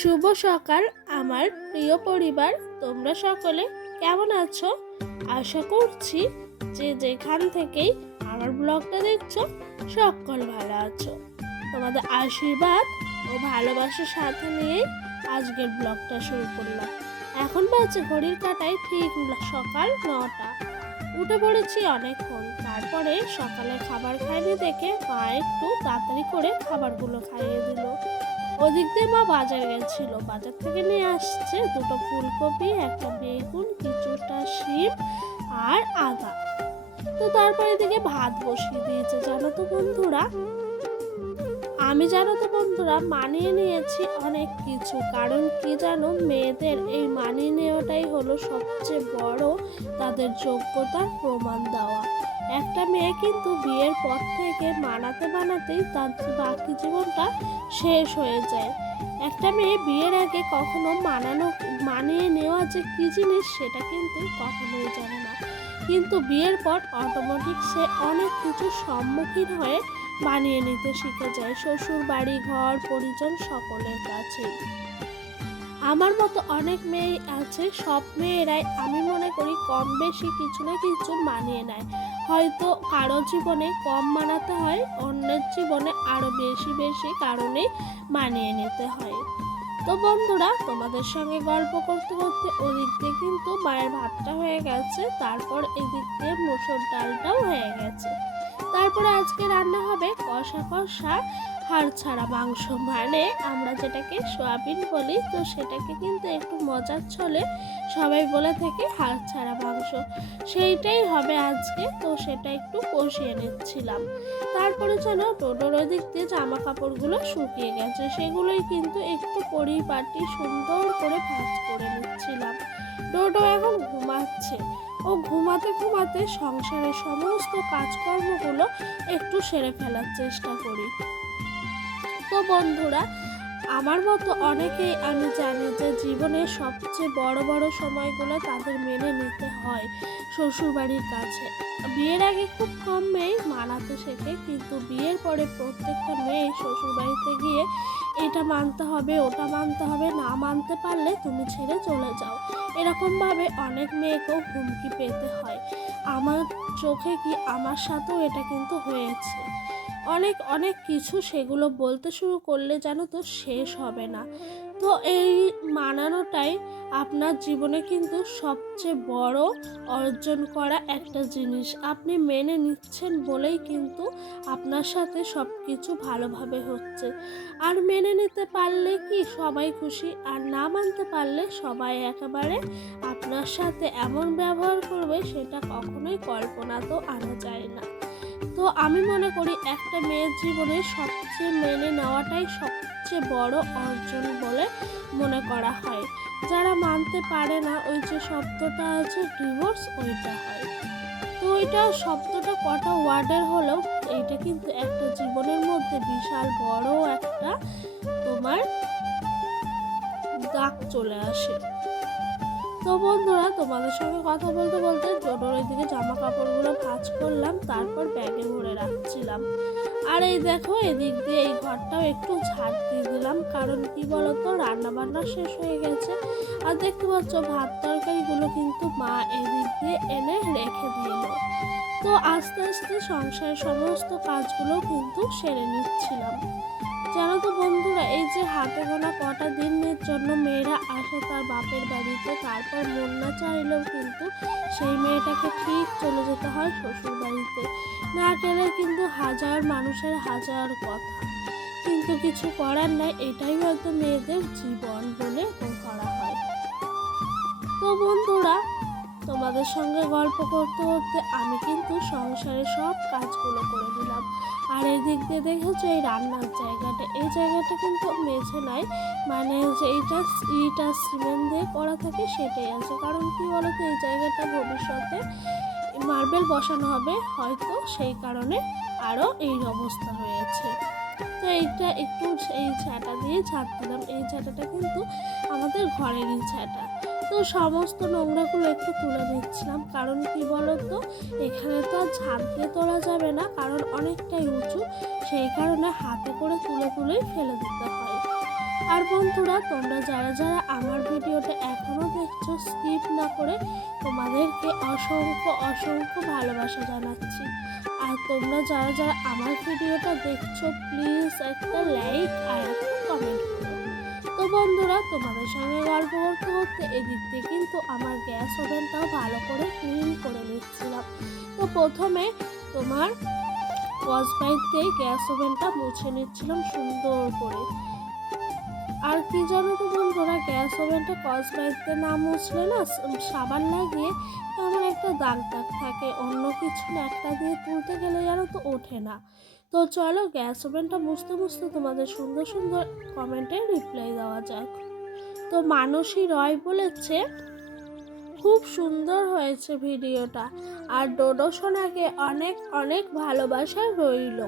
শুভ সকাল আমার প্রিয় পরিবার, তোমরা সকলে কেমন আছো? আশা করছি যে যেখান থেকেই আমার ব্লগটা দেখছো সকল ভালো আছো। তোমাদের আশীর্বাদ ও ভালোবাসার সাথে নিয়ে আজকের ব্লগটা শুরু করলাম। এখন বাজে ঘড়ির কাঁটায় ঠিক সকাল 9টা। উঠে পড়েছি অনেকক্ষণ, তারপরে সকালে খাবার খাইনি দেখে মা একটু তাড়াতাড়ি করে খাবারগুলো খাইয়ে দিল। ওদিক দিয়ে মা বাজার গেছিল, বাজার থেকে নিয়ে আসছে দুটো ফুলকপি, একটা বেগুন, কিছুটা শিম আর আদা। তো তারপরে এদিকে ভাত বসিয়ে দিয়েছে। জানো তো বন্ধুরা মানিয়ে নিয়েছি অনেক কিছু। কারণ কি জানো, মেয়েদের এই মানিয়ে নেওয়াটাই হলো সবচেয়ে বড় তাদের যোগ্যতার প্রমাণ দেওয়া। একটা মেয়ে কিন্তু বিয়ের পর থেকে বানাতেই তার বাকি জীবনটা শেষ হয়ে যায়। একটা মেয়ে বিয়ের আগে কখনো মানিয়ে নেওয়া যে কি জিনিস সেটা কিন্তু কখনোই জানে না, কিন্তু বিয়ের পর অটোমেটিক সে অনেক কিছু সম্মুখীন হয়ে মানিয়ে নিতে শিখে যায় শ্বশুর বাড়ি, ঘর, পরিজন সকলের কাছে। আমার মতো অনেক মেয়ে আছে, সব মেয়েরাই আমি মনে করি কম বেশি কিছু না কিছু মানিয়ে নেয়। হয়তো কারো জীবনে কম মানাতে হয়, অন্যের জীবনে আরো বেশি কারণে মানিয়ে নিতে হয়। তো বন্ধুরা, তোমাদের সঙ্গে গল্প করতে করতে ওদিক দিয়ে কিন্তু মায়ের ভাতটা হয়ে গেছে, তারপর এদিক দিয়ে মসুর ডালটাও হয়ে গেছে। তারপরে আজকে রান্না হবে কষা কষা হাড় ছাড়া মাংস, মানে আমরা যেটাকে সোয়াবিন বলি, তো সেটাকে কিন্তু একটু মজার ছলে সবাই বলে থাকে হাড় ছাড়া মাংস, সেইটাই হবে আজকে। তো সেটা একটু কষিয়ে নিচ্ছিলাম। তারপরে যেন টোটোর ওই দিক দিয়ে জামা কাপড়গুলো শুকিয়ে গেছে, সেগুলোই কিন্তু একটু পরিপাটি সুন্দর করে ভাঁজ করে নিচ্ছিলাম। টোটো এখন ঘুমাচ্ছে। ও ঘুমাতে ঘুমাতে সংসারের সমস্ত কাজকর্মগুলো একটু সেরে ফেলার চেষ্টা করি। তো বন্ধুরা, আমার মতো অনেকেই আমি জানি যে জীবনের সবচেয়ে বড় সময়গুলো তাদের মেনে নিতে হয় শ্বশুরবাড়ির কাছে। বিয়ের আগে খুব কম মেয়ে মানাতে শেখে, কিন্তু বিয়ের পরে প্রত্যেকটা মেয়ে শ্বশুরবাড়িতে গিয়ে এটা মানতে হবে, ওটা মানতে হবে, না মানতে পারলে তুমি ছেড়ে চলে যাও, এরকমভাবে অনেক মেয়েকেও হুমকি পেতে হয়। আমার চোখে কি আমার সাথেও এটা কিন্তু হয়েছে। অনেক কিছু, সেগুলো বলতে শুরু করলে জানো তো শেষ হবে না। তো এই মানানোটাই আপনার জীবনে কিন্তু সবচেয়ে বড় অর্জন করা একটা জিনিস। আপনি মেনে নিচ্ছেন বলেই কিন্তু আপনার সাথে সব কিছু ভালোভাবে হচ্ছে। আর মেনে নিতে পারলে কি সবাই খুশি, আর না মানতে পারলে সবাই একেবারে আপনার সাথে এমন ব্যবহার করবে সেটা কখনোই কল্পনাতেও আনা যায় না। তো আমি মনে করি একটা মেয়ের জীবনে সবচেয়ে মেনে নেওয়াটাই সবচেয়ে বড় অর্জন বলে মনে করা হয়। যারা মানতে পারে না, ওই যে শব্দটা আছে ডিভোর্স, ওইটা হয়। তো ওইটা শব্দটা কটা ওয়ার্ডের হলেও এইটা কিন্তু একটা জীবনের মধ্যে বিশাল বড় একটা তোমার দাগ চলে আসে। তো বন্ধুরা, তোমাদের সঙ্গে কথা বলতে বলতে টোটোর দিকে জামা কাপড়গুলো ভাঁজ করলাম, তারপর ব্যাগে ভরে রাখছিলাম। আর এই দেখো, এদিক দিয়ে এই ঘরটাও একটু ঝাড় দিয়ে দিলাম। কারণ কি বলতো, রান্না বান্না শেষ হয়ে গেছে। আর দেখতে পাচ্ছ ভাত তরকারিগুলো কিন্তু মা এদিক দিয়ে এনে রেখে দিল। তো আস্তে আস্তে সংসারের সমস্ত কাজগুলো কিন্তু সেরে নিচ্ছিলাম। জানো তো বন্ধুরা, এই যে হাতে গোনা কটা দিনের জন্য মেয়েরা আসে তার বাপের বাড়িতে, তারপর মন না চাইলেও কিন্তু সেই মেয়েটাকে ঠিক চলে যেতে হয় শ্বশুর বাড়িতে। না গেলে কিন্তু হাজার মানুষের হাজার কথা, কিন্তু কিছু করার নাই, এটাই হয়তো মেয়েদের জীবন বলে করা হয়। তো বন্ধুরা, তোমাদের সঙ্গে গল্প করতে করতে আমি কিন্তু সংসারের সব কাজগুলো করে দিলাম। আর এই দিক দিয়ে দেখেছো এই রান্নার জায়গাটা, এই জায়গাটা কিন্তু মেঝে নাই, মানে যে ইটা সিমেন্ট দিয়ে করা থাকে সেটাই আছে। কারণ কি বলতো, এই জায়গাটা ভবিষ্যতে মার্বেল বসানো হবে হয়তো, সেই কারণে আরও এই অবস্থা হয়েছে। তো এইটা একটু এই ঝাঁটা দিয়ে ঝাঁট দিলাম। এই ঝাঁটাটা কিন্তু আমাদের ঘরেরই ঝাঁটা। তো সমস্ত নোংরাগুলো একটু তুলে নিচ্ছিলাম। কারণ কি বলতো, এখানে তো আর ঝাঁট দিয়ে তোলা যাবে না, কারণ অনেকটাই উঁচু, সেই কারণে হাতে করে তুলেই ফেলে দিতে হয়। আর বন্ধুরা, তোমরা যারা যারা আমার ভিডিওটা এখনো দেখছো, স্কিপ না করে তোমাদেরকে অসংখ্য অসংখ্য ভালোবাসা জানাচ্ছি। আর তোমরা যারা যারা আমার ভিডিওটা দেখছো, প্লিজ একটা লাইক আর একটা কমেন্ট করো। তো বন্ধুরা, তোমাদের সঙ্গে গল্প করতে করতে এদিক দিয়ে কিন্তু আমার গ্যাস ওভেনটাও ভালো করে ক্লিন করে নিচ্ছিলাম। তো প্রথমে তোমার স্কচব্রাইট দিয়ে গ্যাস ওভেনটা মুছে নিচ্ছিলাম সুন্দর করে। আর কি জানো তো বন্ধুরা, গ্যাস ওভেনটা স্কচব্রাইট দিয়ে না মুছলে না সাবান লাগিয়ে তেমন একটা দাগ দাগ থাকে, অন্য কিছু একটা দিয়ে তুলতে গেলে জানো তো ওঠে না। তো চলো গ্যাস ওভেনটা মুছতে মুছতে তোমাদের সুন্দর সুন্দর কমেন্টে রিপ্লাই দেওয়া যাক। তো মানসী রয় বলেছে, খুব সুন্দর হয়েছে ভিডিওটা, আর ডোডো সোনাকে অনেক অনেক ভালোবাসা রইল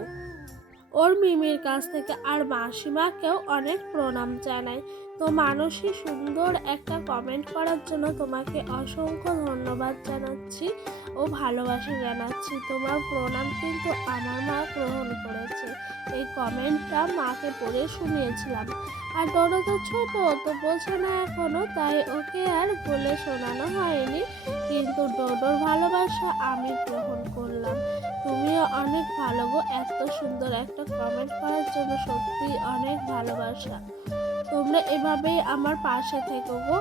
ওর মিমির কাছ থেকে, আর মাসিমাকেও অনেক প্রণাম জানাই। তো মানসী, সুন্দর একটা কমেন্ট করার জন্য তোমাকে অসংখ্য ধন্যবাদ জানাচ্ছি ও ভালোবাসা জানাচ্ছি। তোমার প্রণাম কিন্তু আমার মা গ্রহণ করেছে। এই কমেন্টটা মাকে পড়ে শুনিয়েছিলাম। আর ডোডো তো ছোট, তো বোঝে না এখনো, তাই ওকে আর বলে শোনানো হয়নি, কিন্তু ডোডোর ভালোবাসা আমি গ্রহণ করলাম। তুমিও অনেক ভালো গো, এত সুন্দর একটা কমেন্ট করার জন্য সত্যি অনেক ভালোবাসা। তোমরা এভাবেই আমার পাশে থেকো গো।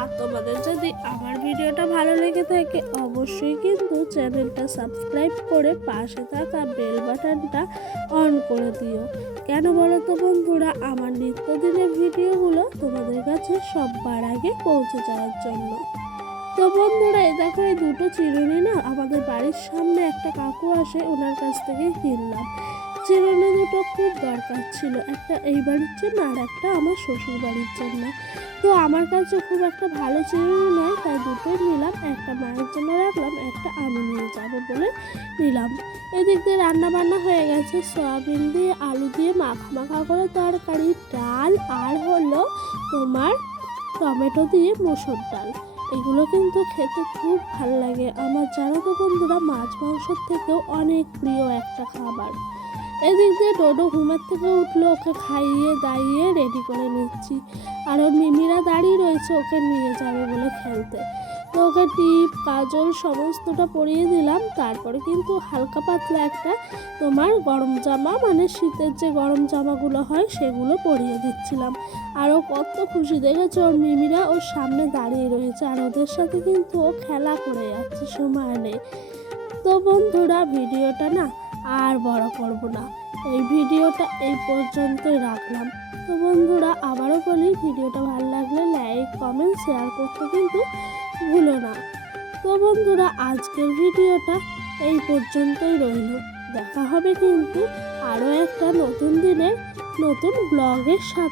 আর তোমাদের যদি আমার ভিডিওটা ভালো লেগে থাকে, অবশ্যই কিন্তু চ্যানেলটা সাবস্ক্রাইব করে পাশে থাকা বেল বাটনটা অন করে দিও। কেন বলো তো বন্ধুরা, আমার নিত্যদিনের ভিডিওগুলো তোমাদের কাছে সবার আগে পৌঁছে যাওয়ার জন্য। তো বন্ধুরা, এই দেখো এই দুটো চিরুনি না আমাদের বাড়ির সামনে একটা কাকু আসে, ওনার কাছ থেকে কিনলাম। চিরুনি দুটো খুব দরকার ছিল, একটা এই বাড়ির জন্য আর একটা আমার শ্বশুর বাড়ির জন্য। তো আমার কাছে খুব একটা ভালো চিরুনি নয়, তাই দুটোই নিলাম। একটা মায়ের জন্য রাখলাম, একটা আমি নিয়ে যাব বলে নিলাম। এদিক দিয়ে রান্না বান্না হয়ে গেছে, সয়াবিন দিয়ে আলু দিয়ে মাখা মাখা করে তরকারি, ডাল, আর হলো তোমার টমেটো দিয়ে মসুর ডাল। এগুলো কিন্তু খেতে খুব ভালো লাগে আমার, জানো তো বন্ধুরা, মাছ মাংসের থেকেও অনেক প্রিয় একটা খাবার। এদিক দিয়ে ডোডো ঘুমের থেকে উঠলো, ওকে খাইয়ে দাইয়ে রেডি করে নিচ্ছি। আর ওর মিমিরা দাঁড়িয়ে রয়েছে ওকে নিয়ে যাবে বলে খেলতে। তো ওকে টিপ কাজল সমস্তটা পরিয়ে দিলাম। তারপরে কিন্তু হালকা পাতলা একটা তোমার গরম জামা, মানে শীতের যে গরম জামাগুলো হয় সেগুলো পরিয়ে দিচ্ছিলাম। আর ও কত খুশি, দেখেছে ওর মিমিরা ওর সামনে দাঁড়িয়ে রয়েছে, আর ওদের সাথে কিন্তু ও খেলা করে যাচ্ছে সমানে। তো বন্ধুরা, ভিডিওটা না আর বড় করব না, এই ভিডিওটা এই পর্যন্তই রাখলাম। তো বন্ধুরা, আবারও বলি, ভিডিওটা ভালো লাগলে লাইক কমেন্ট শেয়ার করতে কিন্তু ভুলো না। তো বন্ধুরা, আজকের ভিডিওটা এই পর্যন্তই রইল। দেখা হবে কিন্তু আরও একটা নতুন দিনের নতুন ব্লগের সাথে।